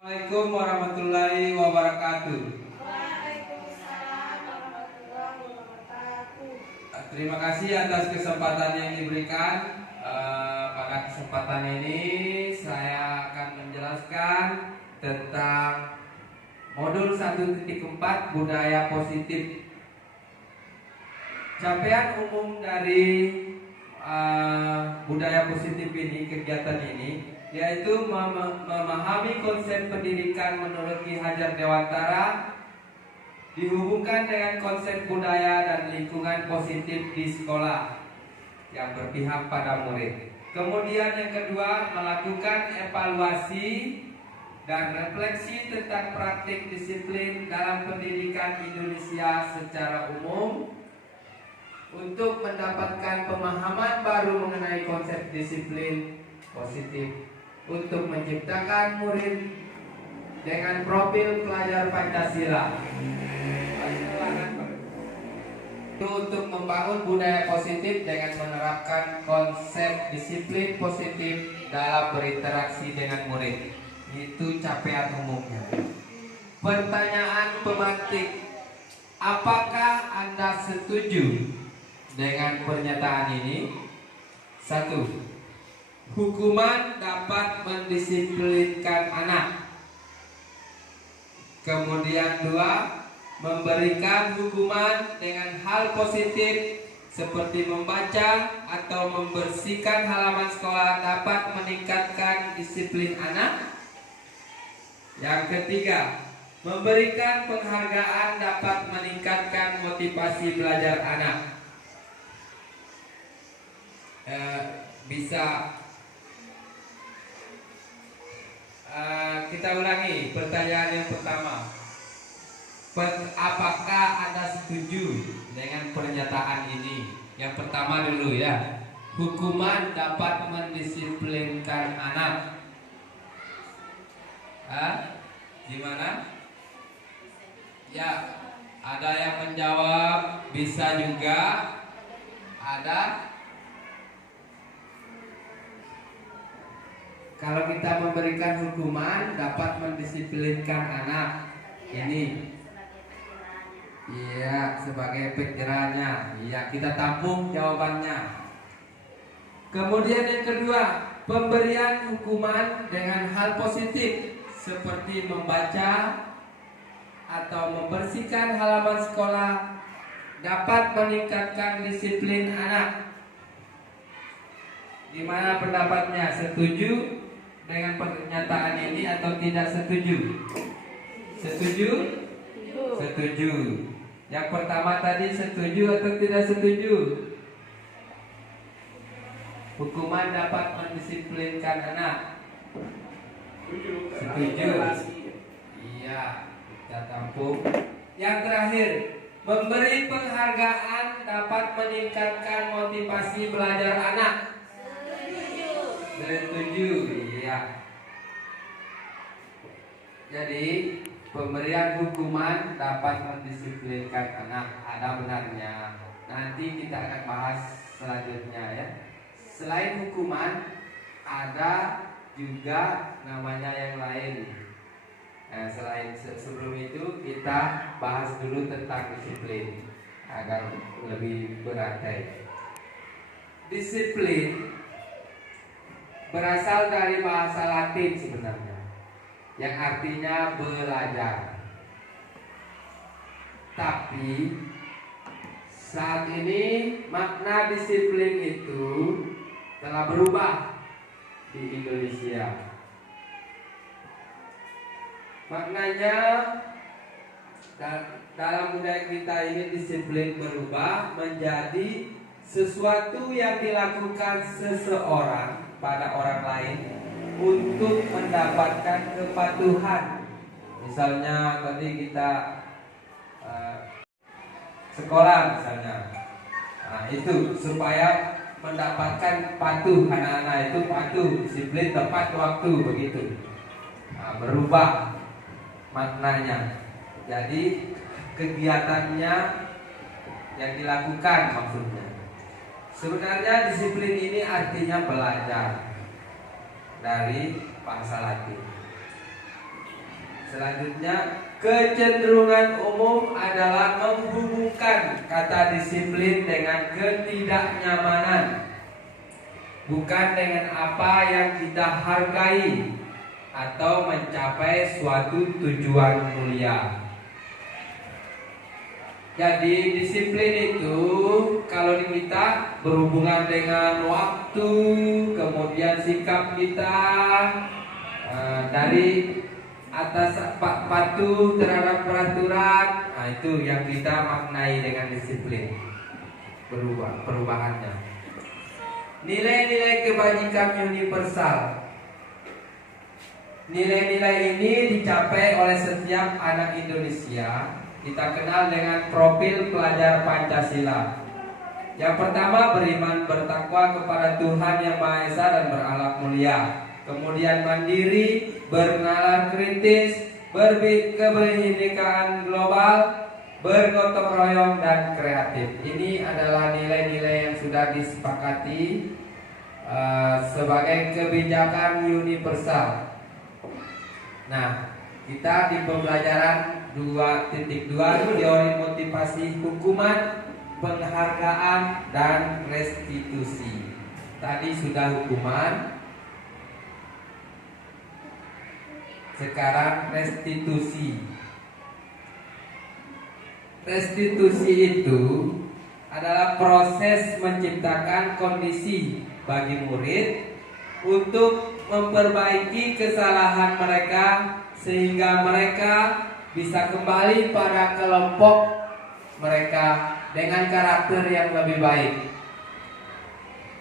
Assalamualaikum warahmatullahi wabarakatuh. Waalaikumsalam warahmatullahi wabarakatuh. Terima kasih atas kesempatan yang diberikan. Pada kesempatan ini saya akan menjelaskan tentang modul 1.4 budaya positif. Capaian umum dari budaya positif ini, kegiatan ini, yaitu memahami konsep pendidikan menurut Ki Hajar Dewantara dihubungkan dengan konsep budaya dan lingkungan positif di sekolah yang berpihak pada murid. Kemudian yang kedua, melakukan evaluasi dan refleksi tentang praktik disiplin dalam pendidikan Indonesia secara umum untuk mendapatkan pemahaman baru mengenai konsep disiplin positif untuk menciptakan murid dengan profil pelajar Pancasila. Untuk membangun budaya positif dengan menerapkan konsep disiplin positif dalam berinteraksi dengan murid. Itu capaian umumnya. Pertanyaan pemantik, apakah Anda setuju dengan pernyataan ini? 1. Hukuman dapat mendisiplinkan anak. Kemudian 2, memberikan hukuman dengan hal positif seperti membaca atau membersihkan halaman sekolah dapat meningkatkan disiplin anak. Yang ketiga, memberikan penghargaan dapat meningkatkan motivasi belajar anak. Kita ulangi pertanyaan yang pertama. Apakah Anda setuju dengan pernyataan ini? Yang pertama dulu ya. Hukuman dapat mendisiplinkan anak. Gimana? Ya, ada yang menjawab bisa juga. Ada. Kalau kita memberikan hukuman dapat mendisiplinkan anak. Ini iya, sebagai efek jerahnya. Iya, kita tampung jawabannya. Kemudian yang kedua, pemberian hukuman dengan hal positif seperti membaca atau membersihkan halaman sekolah dapat meningkatkan disiplin anak. Gimana pendapatnya? Setuju dengan pernyataan ini atau tidak setuju? Setuju? Setuju. Yang pertama tadi setuju atau tidak setuju? Hukuman dapat mendisiplinkan anak. Setuju. Iya, kita tampung. Yang terakhir, memberi penghargaan dapat meningkatkan motivasi belajar anak. Setuju. Iya. Jadi pemberian hukuman dapat mendisiplinkan anak, ada benarnya. Nanti kita akan bahas selanjutnya ya. Selain hukuman, ada juga namanya yang lain. Selain sebelum itu kita bahas dulu tentang disiplin agar lebih berantai. Disiplin berasal dari bahasa Latin sebenarnya, yang artinya belajar. Tapi saat ini makna disiplin itu telah berubah di Indonesia. Maknanya dalam budaya kita ini disiplin berubah menjadi sesuatu yang dilakukan seseorang pada orang lain untuk mendapatkan kepatuhan. Misalnya tadi kita sekolah misalnya, itu supaya mendapatkan patuh, anak-anak itu patuh, disiplin, tepat waktu, begitu. Berubah maknanya. Jadi kegiatannya yang dilakukan maksudnya. Sebenarnya disiplin ini artinya belajar dari bahasa Latin. Selanjutnya, kecenderungan umum adalah menghubungkan kata disiplin dengan ketidaknyamanan, bukan dengan apa yang kita hargai atau mencapai suatu tujuan mulia. Jadi disiplin itu kalau di kita berhubungan dengan waktu, kemudian sikap kita dari atas patuh terhadap peraturan. Nah, itu yang kita maknai dengan disiplin. Perubahannya. Nilai-nilai kebajikan universal. Nilai-nilai ini dicapai oleh setiap anak Indonesia. Kita kenal dengan profil pelajar Pancasila. Yang pertama, beriman bertakwa kepada Tuhan Yang Maha Esa dan berakhlak mulia. Kemudian mandiri, bernalar kritis, berkebinekaan global, bergotong royong dan kreatif. Ini adalah nilai-nilai yang sudah disepakati sebagai kebijakan universal. Nah, kita di pembelajaran 2.2 teori motivasi hukuman, penghargaan dan restitusi. Tadi sudah hukuman, sekarang restitusi. Restitusi itu adalah proses menciptakan kondisi bagi murid untuk memperbaiki kesalahan mereka sehingga mereka bisa kembali pada kelompok mereka dengan karakter yang lebih baik.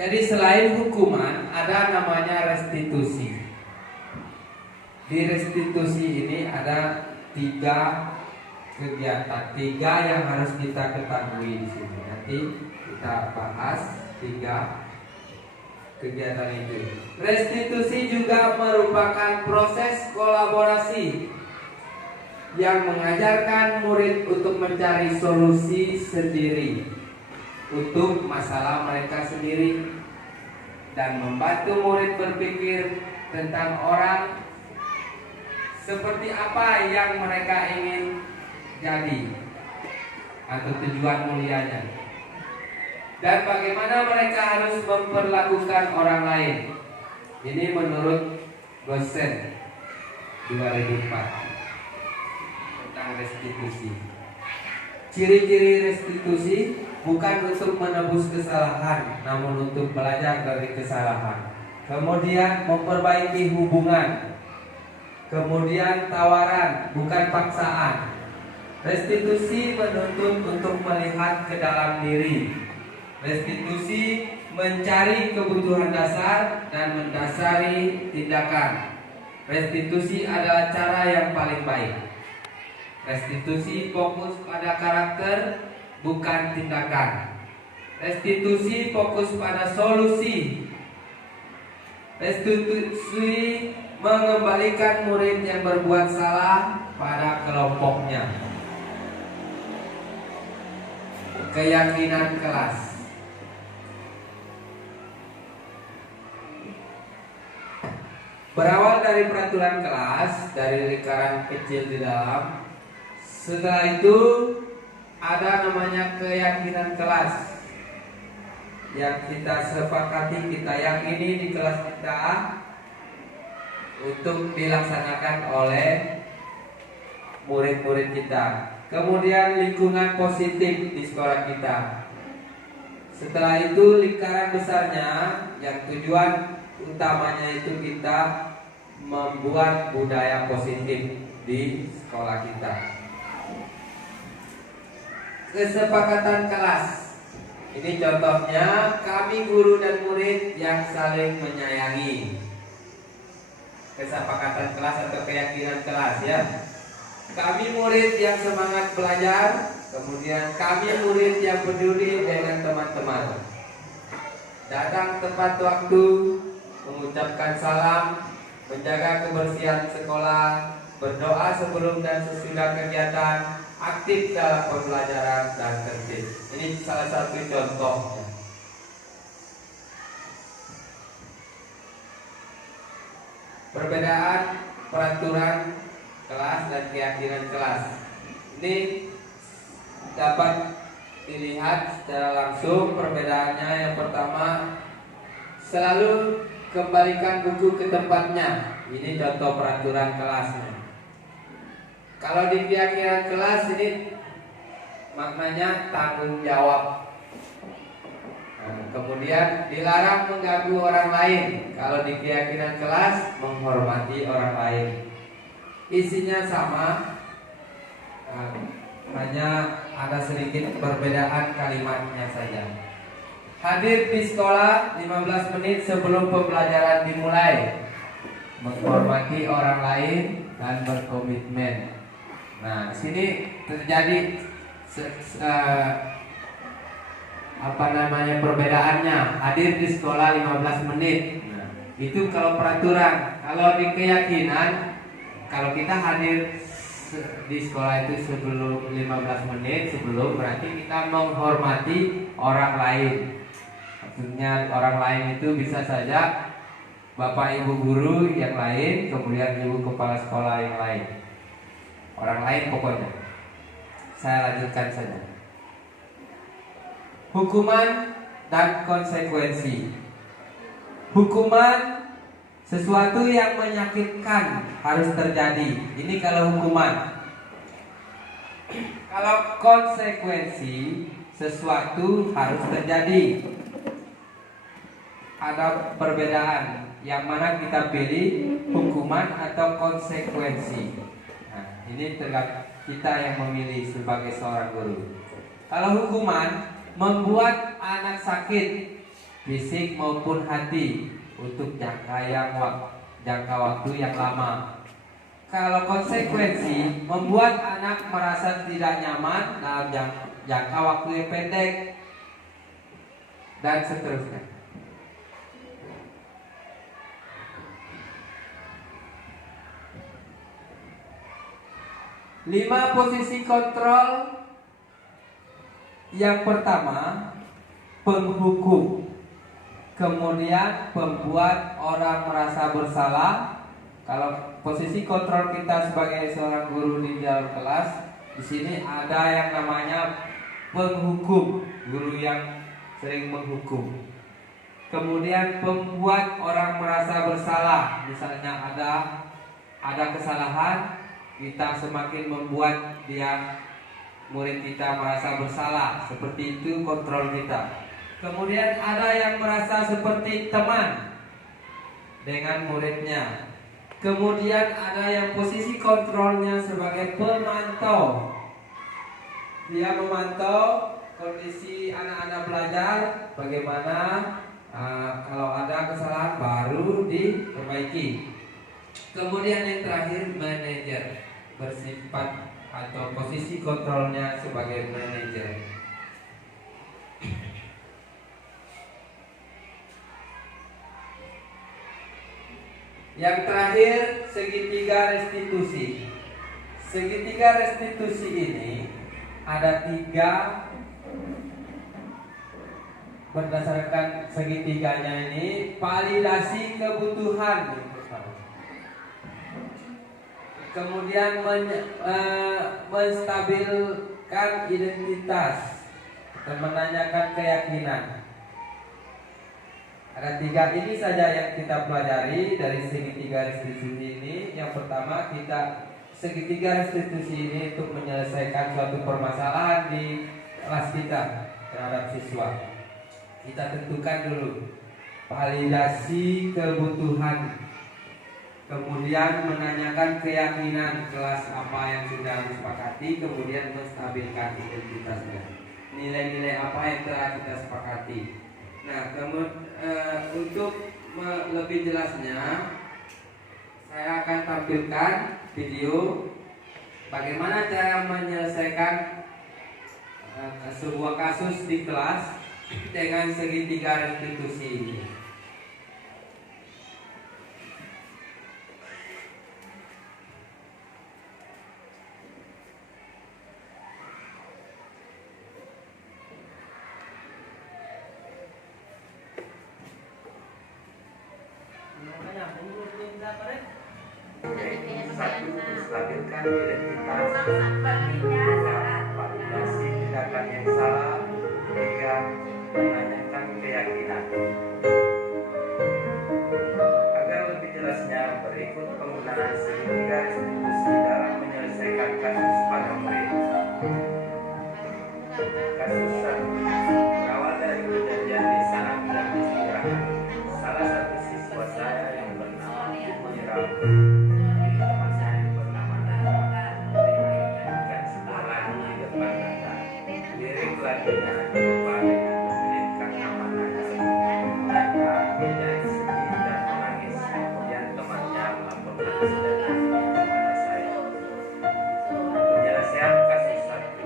Jadi selain hukuman ada namanya restitusi. Di restitusi ini ada 3 kegiatan, 3 yang harus kita ketahui di sini. Nanti kita bahas 3 kegiatan itu. Restitusi juga merupakan proses kolaborasi yang mengajarkan murid untuk mencari solusi sendiri untuk masalah mereka sendiri dan membantu murid berpikir tentang orang seperti apa yang mereka ingin jadi atau tujuan mulianya, dan bagaimana mereka harus memperlakukan orang lain. Ini menurut Gosen 2004 tentang restitusi. Ciri-ciri restitusi bukan untuk menebus kesalahan, namun untuk belajar dari kesalahan. Kemudian memperbaiki hubungan. Kemudian tawaran, bukan paksaan. Restitusi menuntut untuk melihat ke dalam diri. Restitusi mencari kebutuhan dasar dan mendasari tindakan. Restitusi adalah cara yang paling baik. Restitusi fokus pada karakter, bukan tindakan. Restitusi fokus pada solusi. Restitusi mengembalikan murid yang berbuat salah pada kelompoknya. Keyakinan kelas. Berawal dari peraturan kelas, dari lingkaran kecil di dalam. Setelah itu ada namanya keyakinan kelas yang kita sepakati, kita yakini di kelas kita untuk dilaksanakan oleh murid-murid kita. Kemudian lingkungan positif di sekolah kita. Setelah itu lingkaran besarnya yang tujuan utamanya itu kita membuat budaya positif di sekolah kita. Kesepakatan kelas. Ini contohnya, kami guru dan murid yang saling menyayangi. Kesepakatan kelas atau keyakinan kelas ya. Kami murid yang semangat belajar, kemudian kami murid yang peduli dengan teman-teman. Datang tepat waktu, mengucapkan salam, menjaga kebersihan sekolah, berdoa sebelum dan sesudah kegiatan, aktif dalam pembelajaran dan tertib. Ini salah satu contohnya. Perbedaan peraturan kelas dan keyakinan kelas. Ini dapat dilihat secara langsung perbedaannya. Yang pertama, selalu kembalikan buku ke tempatnya. Ini contoh peraturan kelasnya. Kalau di keyakinan kelas ini maknanya tanggung jawab. Kemudian dilarang mengganggu orang lain. Kalau di keyakinan kelas menghormati orang lain. Isinya sama, hanya ada sedikit perbedaan kalimatnya saja. Hadir di sekolah 15 menit sebelum pembelajaran dimulai. Menghormati orang lain dan berkomitmen. Nah, di sini terjadi perbedaannya. Hadir di sekolah 15 menit. Nah, itu kalau peraturan. Kalau di keyakinan, kalau kita hadir di sekolah itu sebelum 15 menit sebelum, berarti kita menghormati orang lain. Maksudnya orang lain itu bisa saja bapak ibu guru yang lain, kemudian ibu kepala sekolah yang lain. Orang lain pokoknya. Saya lanjutkan saja. Hukuman dan konsekuensi. Hukuman sesuatu yang menyakitkan harus terjadi. Ini kalau hukuman. Kalau konsekuensi, sesuatu harus terjadi. Ada perbedaan. Yang mana kita pilih, hukuman atau konsekuensi. Nah, ini tergantung kita yang memilih sebagai seorang guru. Kalau hukuman membuat anak sakit fisik maupun hati untuk jangka waktu yang lama. Kalau konsekuensi membuat anak merasa tidak nyaman dalam jangka waktu yang pendek, dan seterusnya. Lima posisi kontrol. Yang pertama, penghukum. Kemudian pembuat orang merasa bersalah. Kalau posisi kontrol kita sebagai seorang guru di dalam kelas, di sini ada yang namanya penghukum, guru yang sering menghukum. Kemudian pembuat orang merasa bersalah. Misalnya ada kesalahan, kita semakin membuat murid kita merasa bersalah. Seperti itu kontrol kita. Kemudian ada yang merasa seperti teman dengan muridnya. Kemudian ada yang posisi kontrolnya sebagai pemantau. Dia memantau kondisi anak-anak belajar, bagaimana kalau ada kesalahan baru diperbaiki. Kemudian yang terakhir, manajer, bersifat atau posisi kontrolnya sebagai manajer. Yang terakhir, segitiga restitusi. Segitiga restitusi ini ada 3. Berdasarkan segitiganya ini, validasi kebutuhan, kemudian menstabilkan identitas dan menanyakan keyakinan. Ada 3 ini saja yang kita pelajari dari segitiga restitusi ini. Yang pertama, segitiga restitusi ini untuk menyelesaikan suatu permasalahan di kelas kita terhadap siswa. Kita tentukan dulu validasi kebutuhan, kemudian menanyakan keyakinan kelas apa yang sudah disepakati, kemudian menstabilkan identitasnya, nilai-nilai apa yang telah kita sepakati. Nah, untuk lebih jelasnya, saya akan tampilkan video bagaimana cara menyelesaikan sebuah kasus di kelas dengan segitiga restitusi ini. satu, stabilkan identitas. Dua, validasi tindakan yang salah. Tiga, menanyakan keyakinan. Agar lebih jelasnya, berikut penggunaan segitiga restitusi dalam menyelesaikan kasus pada murid. Kasus 1. Berawal dari kejadian di sana dan di istirahat. Salah satu siswa saya yang bernama Miram temannya yang bernama Nanda menyanyikan sebuah lagu di depan Nanda. Lirik lagunya diubah dengan menyelipkan nama Nanda. Nanda menjadi sedih dan menangis. Kemudian temannya melaporkan kejadiannya kepada saya. Penyelesaian kasus 1.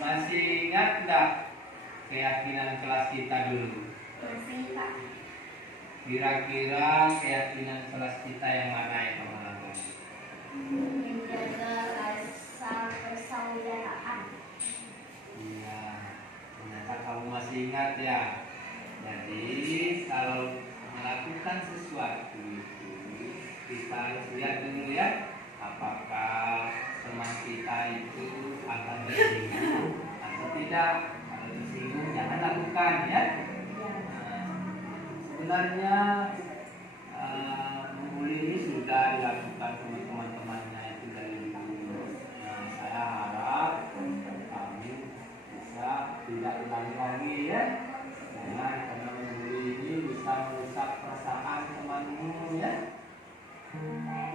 Masih ingat enggak keyakinan kelas kita dulu? Masih, Pak. Kira-kira keyakinan kelas kita yang mana yang teman-teman? Menjaga rasa persaudaraan. Iya, ternyata kamu masih ingat ya. Jadi kalau melakukan sesuatu itu kita harus lihat dulu ya, apakah teman kita itu akan tersinggung atau tidak. Kalau tersinggung jangan lakukan ya. Sebenarnya membuli ini sudah dilakukan oleh teman-temannya itu dari dulu. Saya harap kamu bisa tidak ulangi lagi ya. Jangan karena membuli ini bisa merusak perasaan temanmu ya. Saya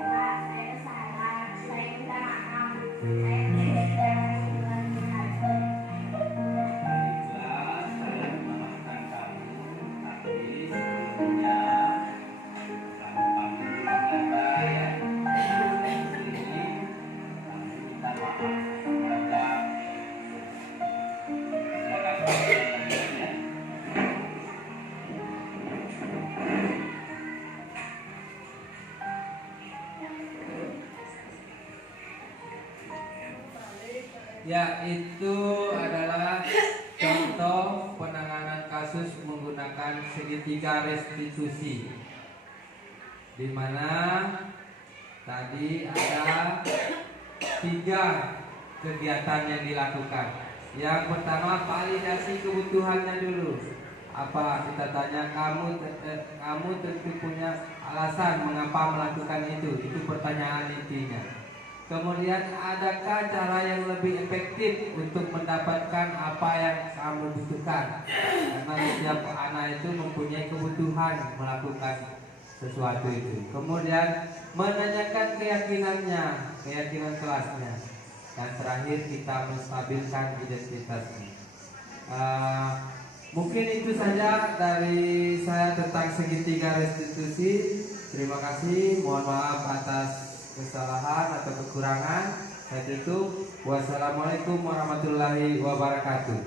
salah, saya minta maaf, saya tidak Baiklah, saya memaafkan kamu, tapi sebelumnya kamu panggil dulu Nanda ya. Di sini kami minta maaf terhadap silakan ya. Ya, itu adalah contoh penanganan kasus menggunakan segitiga restitusi, di mana tadi ada 3 kegiatan yang dilakukan. Yang pertama, validasi kebutuhannya dulu. Apa kita tanya, kamu tentu punya alasan mengapa melakukan itu pertanyaan intinya. Kemudian, adakah cara yang lebih efektif untuk mendapatkan apa yang kamu butuhkan? Karena setiap anak itu mempunyai kebutuhan melakukan sesuatu itu. Kemudian, menanyakan keyakinan kelasnya. Dan terakhir, kita menstabilkan identitasnya. Eh, Mungkin itu saja dari saya tentang segitiga restitusi. Terima kasih. Mohon maaf atas kesalahan atau kekurangan. Saya tutup. Wassalamualaikum warahmatullahi wabarakatuh.